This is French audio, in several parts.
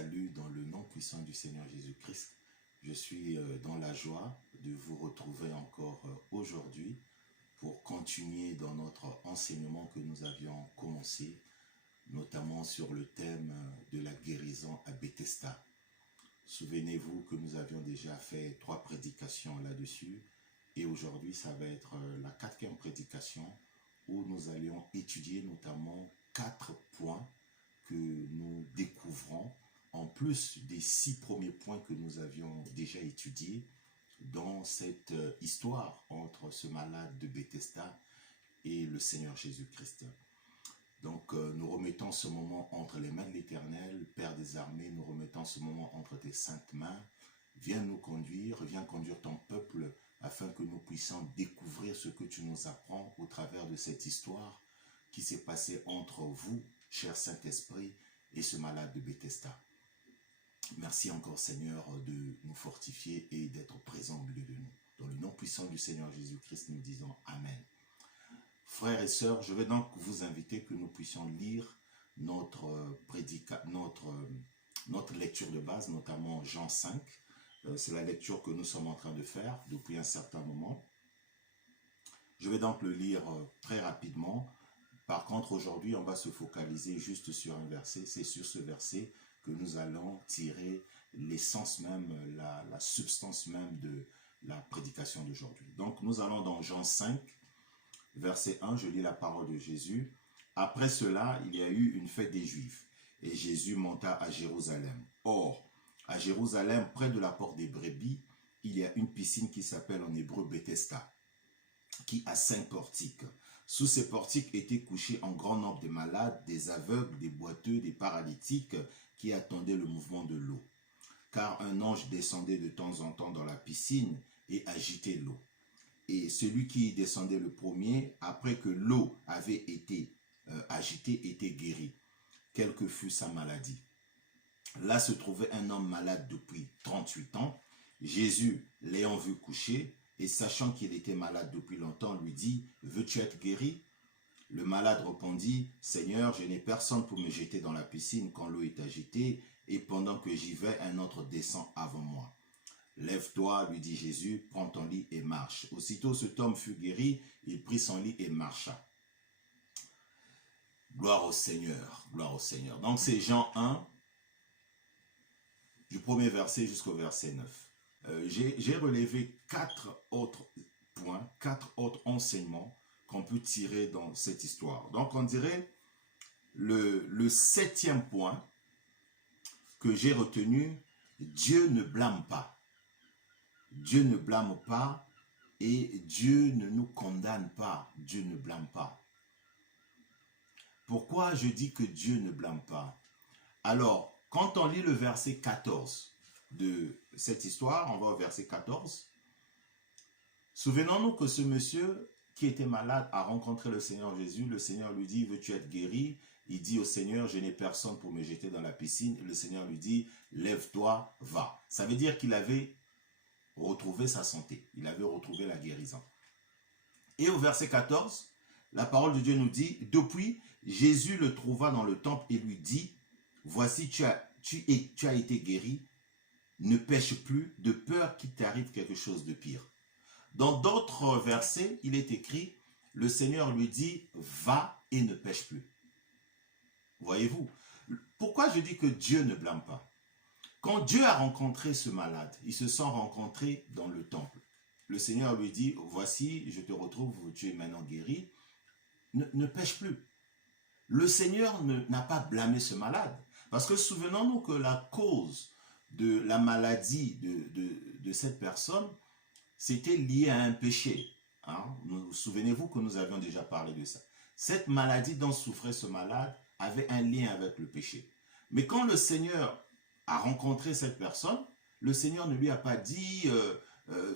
salue dans le nom puissant du Seigneur Jésus-Christ. Je suis dans la joie de vous retrouver encore aujourd'hui pour continuer dans notre enseignement que nous avions commencé, notamment sur le thème de la guérison à Bethesda. Souvenez-vous que nous avions déjà fait 3 prédications là-dessus et aujourd'hui ça va être la 4e prédication où nous allions étudier notamment 4 points que nous découvrons en plus des 6 premiers points que nous avions déjà étudiés dans cette histoire entre ce malade de Bethesda et le Seigneur Jésus-Christ. Donc nous remettons ce moment entre les mains de l'Éternel, Père des armées, nous remettons ce moment entre tes saintes mains. Viens nous conduire, viens conduire ton peuple afin que nous puissions découvrir ce que tu nous apprends au travers de cette histoire qui s'est passée entre vous, cher Saint-Esprit, et ce malade de Bethesda. Merci encore, Seigneur, de nous fortifier et d'être présent au milieu de nous. Dans le nom puissant du Seigneur Jésus-Christ, nous disons Amen. Frères et sœurs, je vais donc vous inviter que nous puissions lire notre lecture de base, notamment Jean 5. C'est la lecture que nous sommes en train de faire depuis un certain moment. Je vais donc le lire très rapidement. Par contre, aujourd'hui, on va se focaliser juste sur un verset. C'est sur ce verset que nous allons tirer l'essence même, la substance même de la prédication d'aujourd'hui. Donc, nous allons dans Jean 5, verset 1, je lis la parole de Jésus. « Après cela, il y a eu une fête des Juifs, et Jésus monta à Jérusalem. Or, à Jérusalem, près de la porte des brebis, il y a une piscine qui s'appelle en hébreu Bethesda, qui a 5 portiques. Sous ces portiques étaient couchés en grand nombre de malades, des aveugles, des boiteux, des paralytiques qui attendaient le mouvement de l'eau. Car un ange descendait de temps en temps dans la piscine et agitait l'eau. Et celui qui descendait le premier, après que l'eau avait été agitée, était guéri, quelle que fût sa maladie. Là se trouvait un homme malade depuis 38 ans. Jésus, l'ayant vu coucher, et sachant qu'il était malade depuis longtemps, lui dit, « Veux-tu être guéri ?» Le malade répondit, « Seigneur, je n'ai personne pour me jeter dans la piscine quand l'eau est agitée, et pendant que j'y vais, un autre descend avant moi. » « Lève-toi, lui dit Jésus, prends ton lit et marche. » Aussitôt cet homme fut guéri, il prit son lit et marcha. Gloire au Seigneur, gloire au Seigneur. Donc c'est Jean 1, du premier verset jusqu'au verset 9. J'ai relevé 4 autres points, 4 autres enseignements qu'on peut tirer dans cette histoire. Donc on dirait le 7e point que j'ai retenu, Dieu ne blâme pas. Dieu ne blâme pas et Dieu ne nous condamne pas. Dieu ne blâme pas. Pourquoi je dis que Dieu ne blâme pas? Alors, quand on lit le verset 14 de cette histoire, on va au verset 14. Souvenons-nous que ce monsieur qui était malade a rencontré le Seigneur Jésus. Le Seigneur lui dit, veux-tu être guéri? Il dit au Seigneur, je n'ai personne pour me jeter dans la piscine. Le Seigneur lui dit, lève-toi, va. Ça veut dire qu'il avait retrouvé sa santé. Il avait retrouvé la guérison. Et au verset 14, la parole de Dieu nous dit, depuis, Jésus le trouva dans le temple et lui dit, voici, tu as été guéri, ne pêche plus, de peur qu'il t'arrive quelque chose de pire. Dans d'autres versets, il est écrit, le Seigneur lui dit, va et ne pêche plus. Voyez-vous, pourquoi je dis que Dieu ne blâme pas? Quand Dieu a rencontré ce malade, ils se sont rencontrés dans le temple. Le Seigneur lui dit, voici, je te retrouve, tu es maintenant guéri, ne pêche plus. Le Seigneur n'a pas blâmé ce malade. Parce que souvenons-nous que la cause de la maladie de cette personne, c'était lié à un péché. Hein? Souvenez-vous que nous avions déjà parlé de ça. Cette maladie dont souffrait ce malade avait un lien avec le péché. Mais quand le Seigneur a rencontré cette personne, le Seigneur ne lui a pas dit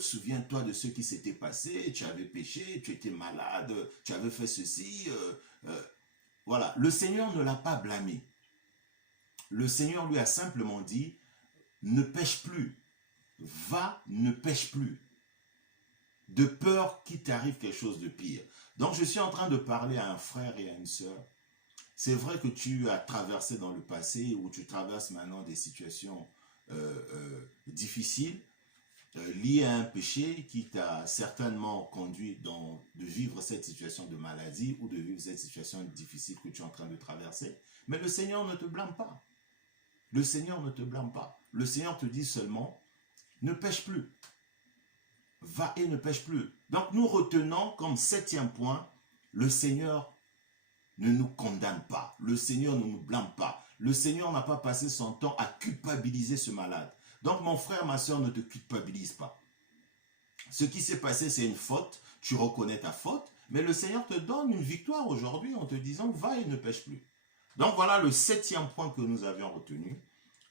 souviens-toi de ce qui s'était passé, tu avais péché, tu étais malade, tu avais fait ceci. Voilà, le Seigneur ne l'a pas blâmé. Le Seigneur lui a simplement dit, ne pêche plus, va, ne pêche plus, de peur qu'il t'arrive quelque chose de pire. Donc je suis en train de parler à un frère et à une sœur C'est vrai que tu as traversé dans le passé ou tu traverses maintenant des situations difficiles liées à un péché qui t'a certainement conduit de vivre cette situation de maladie ou de vivre cette situation difficile que tu es en train de traverser. Mais le Seigneur ne te blâme pas. Le Seigneur ne te blâme pas. Le Seigneur te dit seulement, ne pêche plus. Va et ne pêche plus. Donc nous retenons comme 7e point, le Seigneur ne nous condamne pas. Le Seigneur ne nous blâme pas. Le Seigneur n'a pas passé son temps à culpabiliser ce malade. Donc mon frère, ma soeur, ne te culpabilise pas. Ce qui s'est passé, c'est une faute. Tu reconnais ta faute. Mais le Seigneur te donne une victoire aujourd'hui en te disant, va et ne pêche plus. Donc voilà le 7e point que nous avions retenu.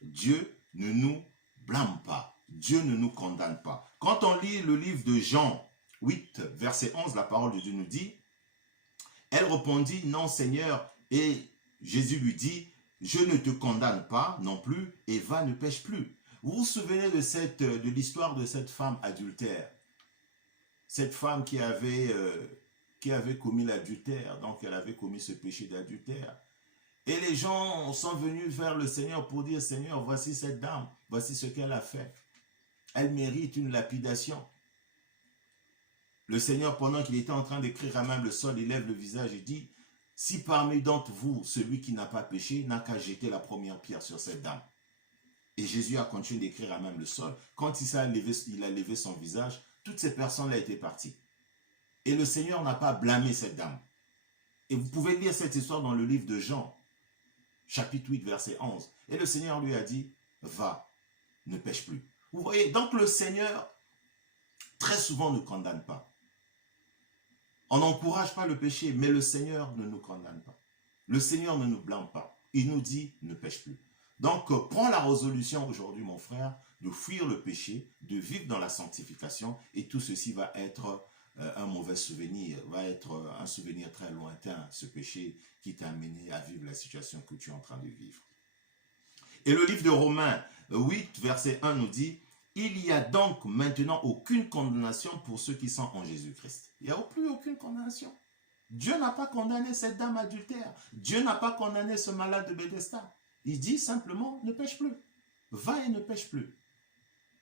Dieu ne nous blâme pas. Dieu ne nous condamne pas. Quand on lit le livre de Jean 8, verset 11, la parole de Dieu nous dit, elle répondit, non Seigneur, et Jésus lui dit, je ne te condamne pas non plus, et va, ne pêche plus. Vous vous souvenez de l'histoire de cette femme adultère? Cette femme qui avait commis l'adultère, donc elle avait commis ce péché d'adultère. Et les gens sont venus vers le Seigneur pour dire, Seigneur, voici cette dame, voici ce qu'elle a fait. Elle mérite une lapidation. Le Seigneur, pendant qu'il était en train d'écrire à même le sol, il lève le visage et dit, si parmi d'entre vous, celui qui n'a pas péché, n'a qu'à jeter la première pierre sur cette dame. Et Jésus a continué d'écrire à même le sol. Quand il a levé son visage, toutes ces personnes-là étaient parties. Et le Seigneur n'a pas blâmé cette dame. Et vous pouvez lire cette histoire dans le livre de Jean, chapitre 8, verset 11. Et le Seigneur lui a dit, va, ne pêche plus. Vous voyez, donc le Seigneur, très souvent, ne condamne pas. On n'encourage pas le péché, mais le Seigneur ne nous condamne pas. Le Seigneur ne nous blâme pas. Il nous dit, ne pêche plus. Donc, prends la résolution aujourd'hui, mon frère, de fuir le péché, de vivre dans la sanctification, et tout ceci va être un mauvais souvenir, va être un souvenir très lointain, ce péché qui t'a amené à vivre la situation que tu es en train de vivre. Et le livre de Romains 8, verset 1 nous dit, il n'y a donc maintenant aucune condamnation pour ceux qui sont en Jésus-Christ. Il n'y a plus aucune condamnation. Dieu n'a pas condamné cette dame adultère. Dieu n'a pas condamné ce malade de Bethesda. Il dit simplement, ne pêche plus. Va et ne pêche plus.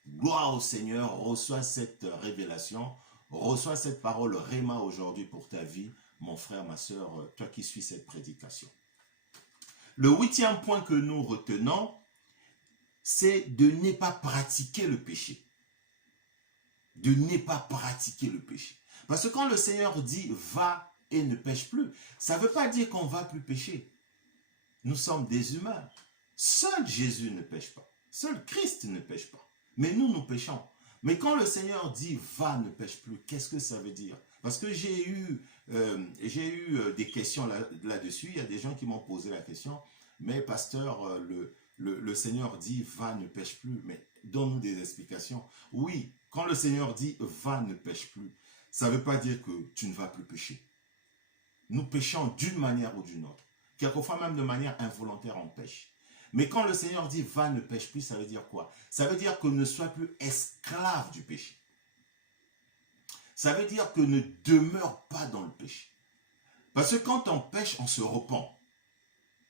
Gloire au Seigneur, reçois cette révélation, reçois cette parole Réma aujourd'hui pour ta vie, mon frère, ma soeur, toi qui suis cette prédication. Le 8e point que nous retenons, c'est de ne pas pratiquer le péché. De ne pas pratiquer le péché. Parce que quand le Seigneur dit « va et ne pêche plus », ça ne veut pas dire qu'on ne va plus pécher. Nous sommes des humains. Seul Jésus ne pêche pas. Seul Christ ne pêche pas. Mais nous, nous péchons. Mais quand le Seigneur dit « va, ne pêche plus », qu'est-ce que ça veut dire? Parce que j'ai eu des questions là-dessus. Il y a des gens qui m'ont posé la question. Mais pasteur, le Seigneur dit « va, ne pêche plus ». Mais donne-nous des explications. Oui, quand le Seigneur dit « va, ne pêche plus », ça ne veut pas dire que tu ne vas plus pécher. Nous péchons d'une manière ou d'une autre. Quelquefois même de manière involontaire, on pêche. Mais quand le Seigneur dit « va, ne pêche plus », ça veut dire quoi? Ça veut dire que ne sois plus esclave du péché. Ça veut dire que ne demeure pas dans le péché. Parce que quand on pêche, on se repent.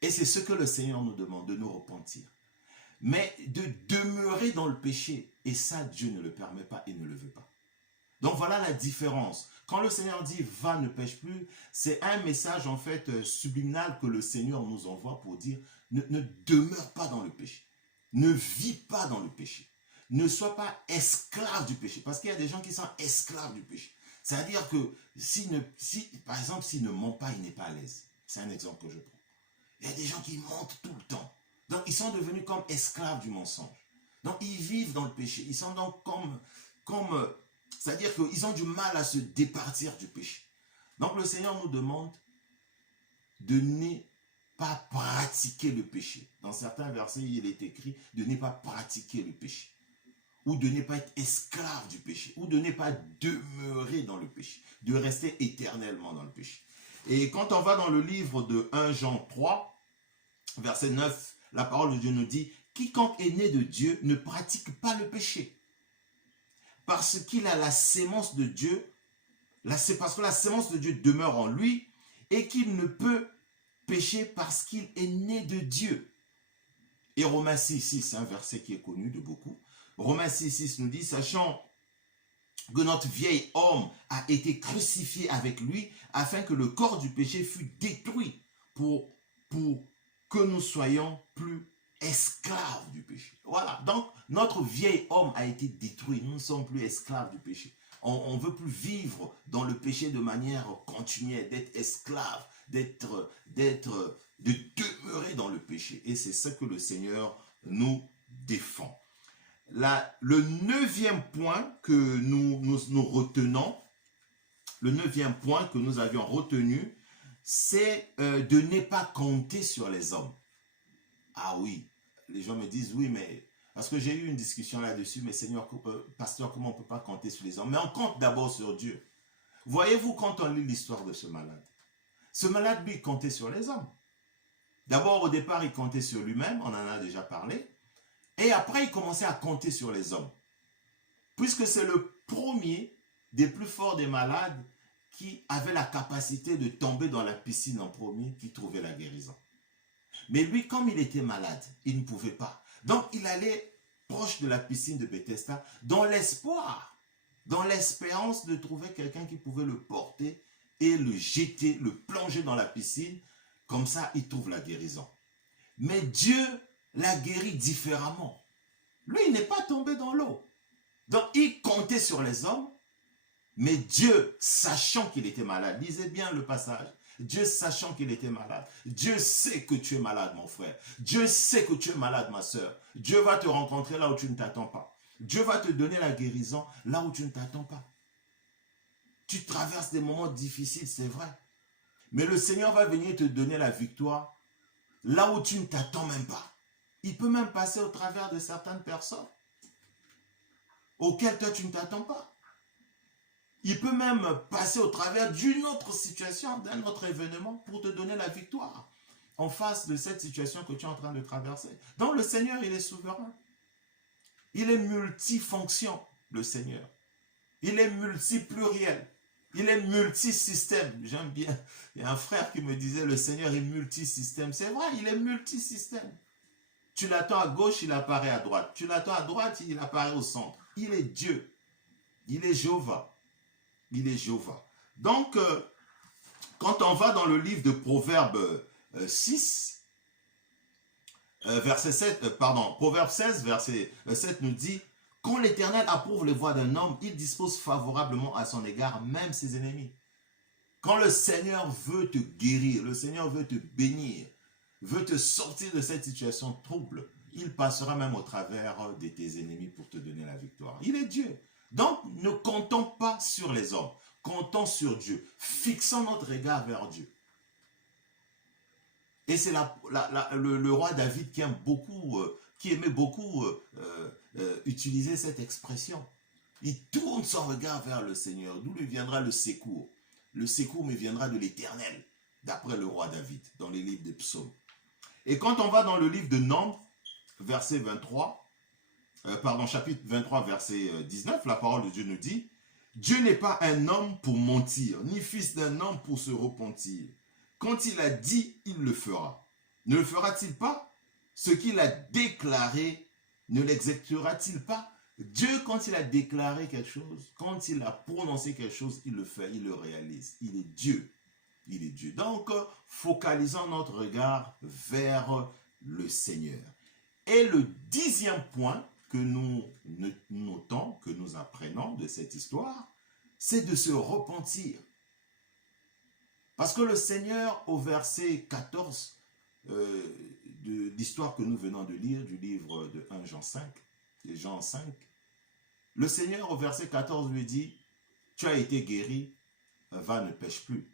Et c'est ce que le Seigneur nous demande, de nous repentir. Mais de demeurer dans le péché, et ça, Dieu ne le permet pas et ne le veut pas. Donc voilà la différence. Quand le Seigneur dit « va, ne pêche plus », c'est un message en fait subliminal que le Seigneur nous envoie pour dire ne demeure pas dans le péché. Ne vis pas dans le péché. Ne sois pas esclave du péché. Parce qu'il y a des gens qui sont esclaves du péché. C'est-à-dire que, par exemple, s'il ne ment pas, il n'est pas à l'aise. C'est un exemple que je prends. Il y a des gens qui mentent tout le temps. Donc, ils sont devenus comme esclaves du mensonge. Donc, ils vivent dans le péché. Ils sont donc c'est-à-dire qu'ils ont du mal à se départir du péché. Donc, le Seigneur nous demande de ne pas pratiquer le péché. Dans certains versets, il est écrit de ne pas pratiquer le péché. Ou de ne pas être esclave du péché. Ou de ne pas demeurer dans le péché. De rester éternellement dans le péché. Et quand on va dans le livre de 1 Jean 3, verset 9, la parole de Dieu nous dit « Quiconque est né de Dieu ne pratique pas le péché. Parce qu'il a la sémence de Dieu, parce que la sémence de Dieu demeure en lui et qu'il ne peut péché parce qu'il est né de Dieu. Et Romains 6,6, c'est un verset qui est connu de beaucoup. Romains 6,6 nous dit, sachant que notre vieil homme a été crucifié avec lui, afin que le corps du péché fût détruit pour que nous soyons plus esclaves du péché. Voilà, donc notre vieil homme a été détruit, nous ne sommes plus esclaves du péché. On ne veut plus vivre dans le péché de manière continuelle, d'être esclave, de demeurer dans le péché. Et c'est ce que le Seigneur nous défend. Le 9e point que nous retenons, le 9e point que nous avions retenu, c'est de ne pas compter sur les hommes. Ah oui, les gens me disent, oui, mais... Parce que j'ai eu une discussion là-dessus, mais Seigneur, pasteur, comment on ne peut pas compter sur les hommes? Mais on compte d'abord sur Dieu. Voyez-vous, quand on lit l'histoire de ce malade, lui, comptait sur les hommes. D'abord, au départ, il comptait sur lui-même, on en a déjà parlé. Et après, il commençait à compter sur les hommes. Puisque c'est le premier des plus forts des malades qui avait la capacité de tomber dans la piscine en premier, qui trouvait la guérison. Mais lui, comme il était malade, il ne pouvait pas. Donc, il allait proche de la piscine de Bethesda dans l'espoir, dans l'espérance de trouver quelqu'un qui pouvait le porter et le jeter, le plonger dans la piscine. Comme ça, il trouve la guérison. Mais Dieu l'a guéri différemment. Lui, il n'est pas tombé dans l'eau. Donc, il comptait sur les hommes, mais Dieu, sachant qu'il était malade, lisez bien le passage, Dieu sachant qu'il était malade, Dieu sait que tu es malade, mon frère. Dieu sait que tu es malade, ma soeur. Dieu va te rencontrer là où tu ne t'attends pas. Dieu va te donner la guérison là où tu ne t'attends pas. Tu traverses des moments difficiles, c'est vrai. Mais le Seigneur va venir te donner la victoire là où tu ne t'attends même pas. Il peut même passer au travers de certaines personnes auxquelles toi tu ne t'attends pas. Il peut même passer au travers d'une autre situation, d'un autre événement pour te donner la victoire en face de cette situation que tu es en train de traverser. Donc le Seigneur, il est souverain. Il est multifonction, le Seigneur. Il est multipluriel. Il est multisystème. J'aime bien. Il y a un frère qui me disait, le Seigneur est multisystème. C'est vrai, il est multisystème. Tu l'attends à gauche, il apparaît à droite. Tu l'attends à droite, il apparaît au centre. Il est Dieu. Il est Jéhovah. Il est Jéhovah. Donc, quand on va dans le livre de Proverbes 6, verset 7, Proverbe 16, verset 7 nous dit, « Quand l'Éternel approuve les voies d'un homme, il dispose favorablement à son égard même ses ennemis. » Quand le Seigneur veut te guérir, le Seigneur veut te bénir, veut te sortir de cette situation trouble, il passera même au travers de tes ennemis pour te donner la victoire. Il est Dieu. Donc, ne comptons pas sur les hommes, comptons sur Dieu, fixons notre regard vers Dieu. Et c'est le roi David qui aimait beaucoup utiliser cette expression. Il tourne son regard vers le Seigneur, d'où lui viendra le secours. Le secours me viendra de l'Éternel, d'après le roi David, dans les livres des psaumes. Et quand on va dans le livre de Nombres, chapitre 23, verset 19, la parole de Dieu nous dit, « Dieu n'est pas un homme pour mentir, ni fils d'un homme pour se repentir. Quand il a dit, il le fera. Ne le fera-t-il pas? Ce qu'il a déclaré, ne l'exécutera-t-il pas? » Dieu, quand il a déclaré quelque chose, quand il a prononcé quelque chose, il le fait, il le réalise. Il est Dieu. Il est Dieu. Donc, focalisons notre regard vers le Seigneur. Et le 10e point que nous notons, que nous apprenons de cette histoire, c'est de se repentir. Parce que le Seigneur, au verset 14 de l'histoire que nous venons de lire, du livre de 1 Jean 5, de Jean 5, le Seigneur, au verset 14, lui dit, « Tu as été guéri, va, ne pêche plus. »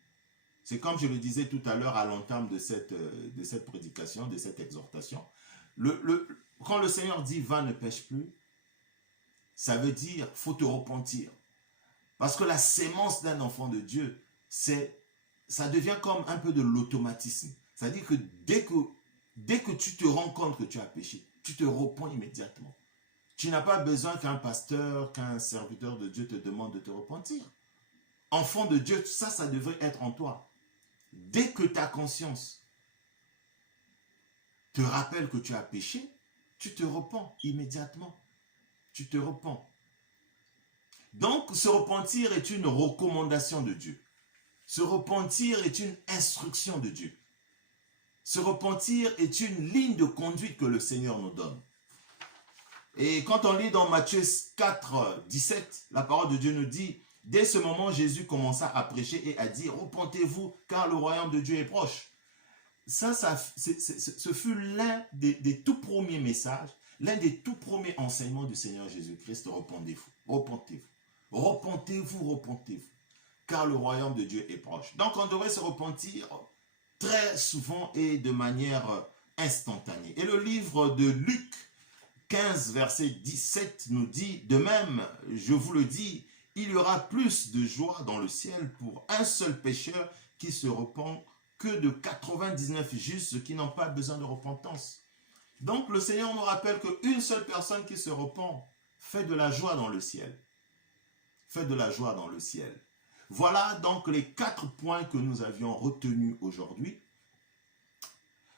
C'est comme je le disais tout à l'heure à l'entame de cette prédication, de cette exhortation. Quand le Seigneur dit « va, ne pêche plus », ça veut dire « faut te repentir ». Parce que la sémence d'un enfant de Dieu, ça devient comme un peu de l'automatisme. C'est-à-dire que dès que tu te rends compte que tu as péché, tu te repens immédiatement. Tu n'as pas besoin qu'un pasteur, qu'un serviteur de Dieu te demande de te repentir. Enfant de Dieu, ça devrait être en toi. Dès que ta conscience te rappelle que tu as péché, tu te repens immédiatement. Tu te repens. Donc, se repentir est une recommandation de Dieu. Se repentir est une instruction de Dieu. Se repentir est une ligne de conduite que le Seigneur nous donne. Et quand on lit dans Matthieu 4, 17, la parole de Dieu nous dit, dès ce moment, Jésus commença à prêcher et à dire, repentez-vous car le royaume de Dieu est proche. Ce fut l'un des tout premiers messages, l'un des tout premiers enseignements du Seigneur Jésus-Christ, repentez-vous, repentez-vous, repentez-vous, repentez-vous, car le royaume de Dieu est proche. Donc on devrait se repentir très souvent et de manière instantanée. Et le livre de Luc 15, verset 17 nous dit, de même, je vous le dis, il y aura plus de joie dans le ciel pour un seul pécheur qui se repent que de 99 justes qui n'ont pas besoin de repentance. Donc le Seigneur nous rappelle qu'une seule personne qui se repent fait de la joie dans le ciel. Fait de la joie dans le ciel. Voilà donc les 4 points que nous avions retenus aujourd'hui.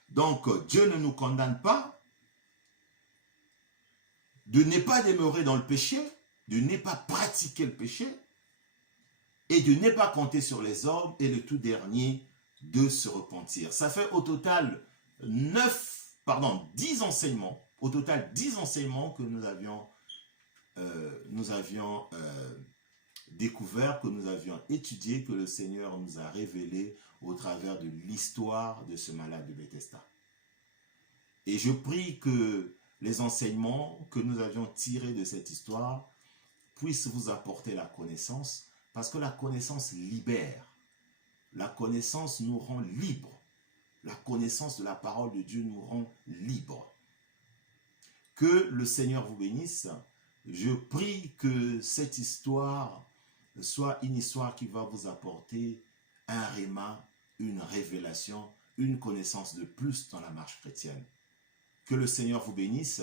Donc Dieu ne nous condamne pas de ne pas demeurer dans le péché, de ne pas pratiquer le péché et de ne pas compter sur les hommes et le tout dernier, de se repentir. Ça fait au total 10 enseignements, au total 10 enseignements que nous avions découvert, que nous avions étudié, que le Seigneur nous a révélé au travers de l'histoire de ce malade de Bethesda. Et je prie que les enseignements que nous avions tirés de cette histoire puissent vous apporter la connaissance, parce que la connaissance libère. La connaissance nous rend libres. La connaissance de la parole de Dieu nous rend libres. Que le Seigneur vous bénisse. Je prie que cette histoire soit une histoire qui va vous apporter un réma, une révélation, une connaissance de plus dans la marche chrétienne. Que le Seigneur vous bénisse